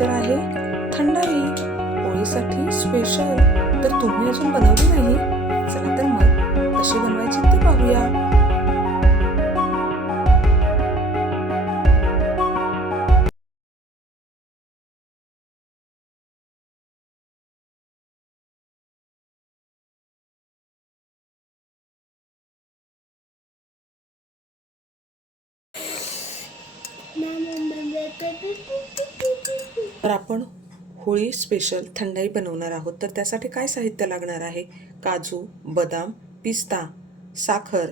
तर आहे. थंडाई होळीसाठी स्पेशल तर तुम्ही अजून बनवली नाही? चला तर मग कशी बनवायची ते पाहूया. Mama, mama, baby, baby, baby. तर आपण होळी स्पेशल थंडाई बनवणार आहोत. तर त्यासाठी काय साहित्य लागणार आहे? काजू बदाम पिस्ता साखर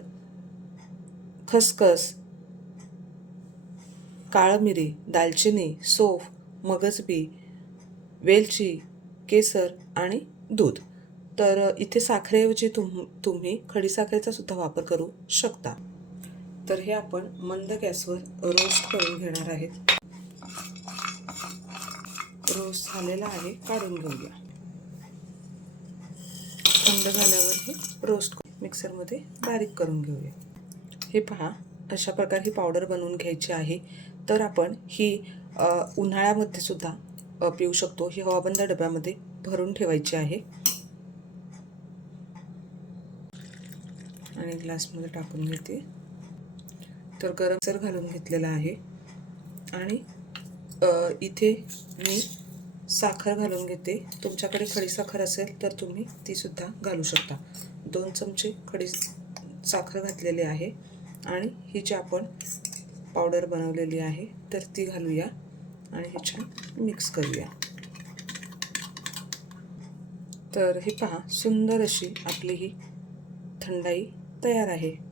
खसखस काळं मिरी दालचिनी सोफ मगजबी वेलची केसर आणि दूध. तर इथे साखरेऐवजी तुम तुम्ही खडीसाखरेचा सुद्धा वापर करू शकता. तर हे आपण मंद गॅसवर रोस्ट करून घेणार आहेत. रोस्ट झालेला आहे काढून घेऊया. थंड झाल्यावर हे रोस्ट मिक्सरमध्ये बारीक करून घेऊया. हे पहा अशा प्रकारे ही पावडर बनवून घ्यायची आहे. तर आपण ही उन्हाळ्यामध्ये सुद्धा पिऊ शकतो. ही हवाबंद डब्यामध्ये भरून ठेवायची आहे. आणि ग्लासमध्ये टाकून घेते. तर गरम सर घालून घेतलेला आहे. आणि इथे मी साखर घालून घेते. तुमच्याकडे खडीसाखर असेल तर तुम्ही तीसुद्धा घालू शकता. दोन चमचे खडी साखर घातलेली आहे आणि ही जी आपण पावडर बनवलेली आहे तर ती घालूया आणि हे छान मिक्स करूया. तर हे पहा सुंदर अशी आपली ही थंडाई तयार आहे.